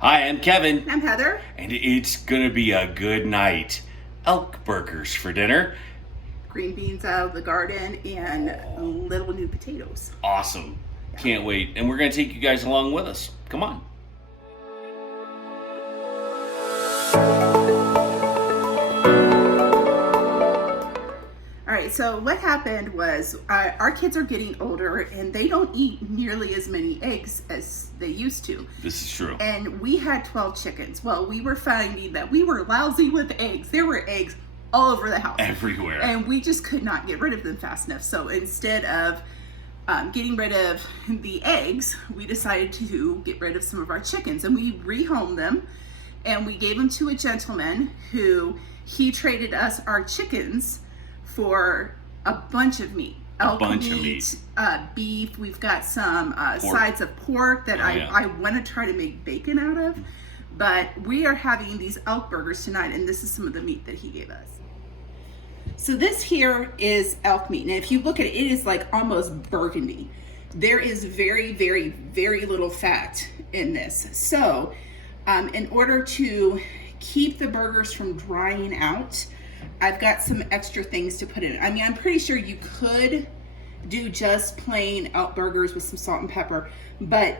Hi, I'm Kevin. I'm Heather. And it's gonna be a good night. Elk burgers for dinner. Green beans out of the garden and little new potatoes. Awesome. Can't wait. And we're gonna take you guys along with us. Come on. All right, so what happened was our kids are getting older and they don't eat nearly as many eggs as they used to. This is true. And we had 12 chickens. Well, we were finding that we were lousy with eggs. There were eggs all over the house. Everywhere. And we just could not get rid of them fast enough. So instead of getting rid of the eggs, we decided to get rid of some of our chickens. And we rehomed them and we gave them to a gentleman who he traded us our chickens for a bunch of meat. Elk meat, beef. We've got some sides of pork that I want to try to make bacon out of. But we are having these elk burgers tonight, and this is some of the meat that he gave us. So this here is elk meat, and if you look at it, it is like almost burgundy. There is very, very, very little fat in this. So in order to keep the burgers from drying out, I've got some extra things to put in. I mean, I'm pretty sure you could do just plain elk burgers with some salt and pepper, but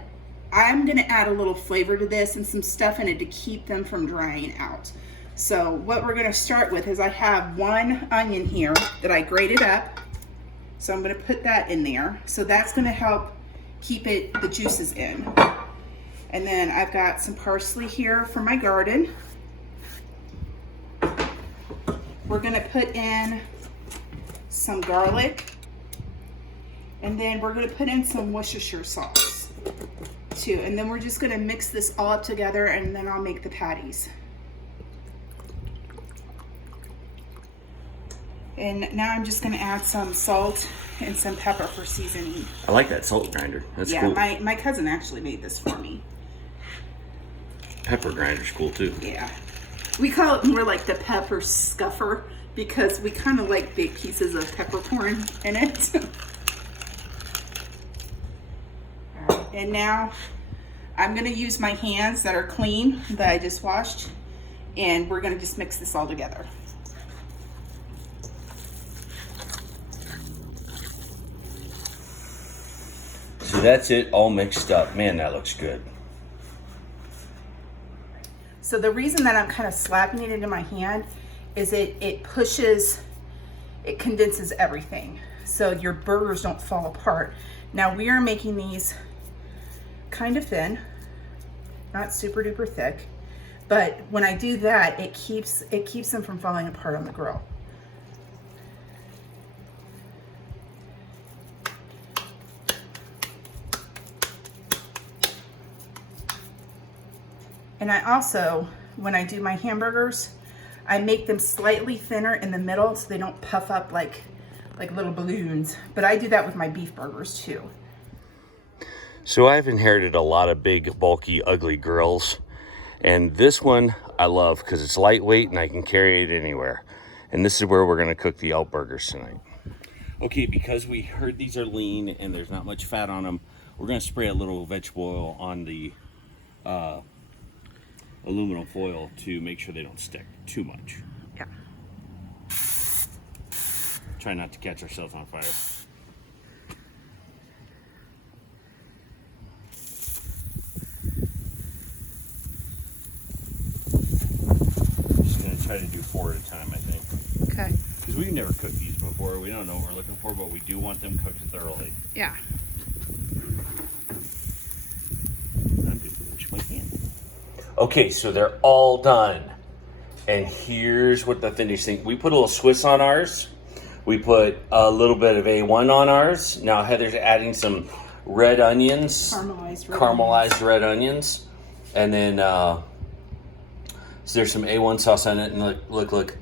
I'm gonna add a little flavor to this and some stuff in it to keep them from drying out. So what we're gonna start with is I have one onion here that I grated up. So I'm gonna put that in there. So that's gonna help keep the juices in. And then I've got some parsley here from my garden. We're gonna put in some garlic, and then we're gonna put in some Worcestershire sauce too. And then we're just gonna mix this all up together, and then I'll make the patties. And now I'm just gonna add some salt and some pepper for seasoning. I like that salt grinder. That's cool. Yeah, my cousin actually made this for me. Pepper grinder's cool too. Yeah. We call it more like the pepper scuffer because we kind of like big pieces of peppercorn in it. And now I'm gonna use my hands that are clean, that I just washed, and we're gonna just mix this all together. So that's it all mixed up. Man, that looks good. So the reason that I'm kind of slapping it into my hand is it condenses everything. So your burgers don't fall apart. Now we are making these kind of thin, not super duper thick, but when I do that, it keeps them from falling apart on the grill. And I also, when I do my hamburgers, I make them slightly thinner in the middle so they don't puff up like little balloons. But I do that with my beef burgers too. So I've inherited a lot of big, bulky, ugly grills. And this one I love because it's lightweight and I can carry it anywhere. And this is where we're gonna cook the elk burgers tonight. Okay, because we heard these are lean and there's not much fat on them, we're gonna spray a little vegetable oil on the aluminum foil to make sure they don't stick too much. Yeah. Try not to catch ourselves on fire. Just gonna try to do 4 at a time, I think. Okay. Because we've never cooked these before. We don't know what we're looking for, but we do want them cooked thoroughly. Yeah. I'm going to wash my hand. Okay, so they're all done. And here's what the finished thing. We put a little Swiss on ours. We put a little bit of A1 on ours. Now Heather's adding some red onions. Caramelized red onions. And then so there's some A1 sauce on it. And look.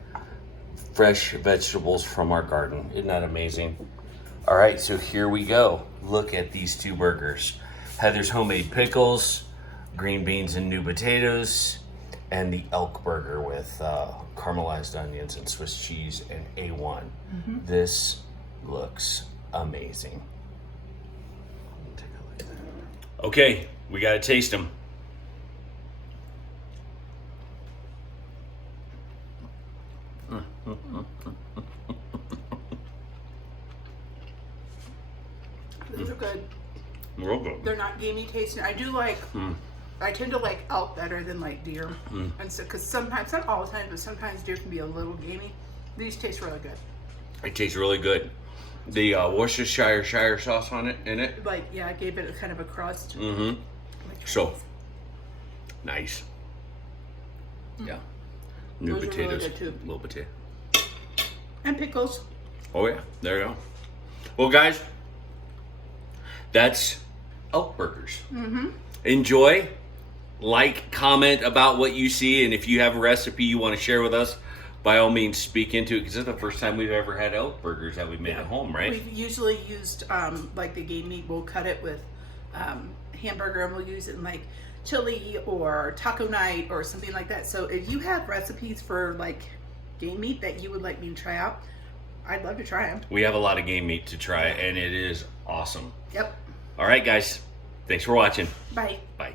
Fresh vegetables from our garden. Isn't that amazing? All right, so here we go. Look at these two burgers. Heather's homemade pickles, green beans and new potatoes, and the elk burger with caramelized onions and Swiss cheese and A1. This looks amazing. Take a look at that. Okay, we gotta taste them. gamey tasting. I do like. I tend to like elk better than like deer, and so because sometimes, not all the time, but sometimes deer can be a little gamey. These taste really good. It tastes really good. The Worcestershire sauce on it, in it. Like, yeah, I gave it a kind of a crust. Mm-hmm. So nice. Yeah. New Those are really potatoes. good, too. Little potato. And pickles. Oh yeah, there you go. Well, guys, that's elk burgers. Enjoy. Like, comment about what you see, and if you have a recipe you want to share with us, by all means, speak into it, because this is the first time we've ever had elk burgers that we've made at home, right? We've usually used, like the game meat, we'll cut it with hamburger, and we'll use it in like chili or taco night or something like that. So if you have recipes for like game meat that you would like me to try out, I'd love to try them. We have a lot of game meat to try, and it is awesome. Yep. All right, guys. Thanks for watching. Bye. Bye.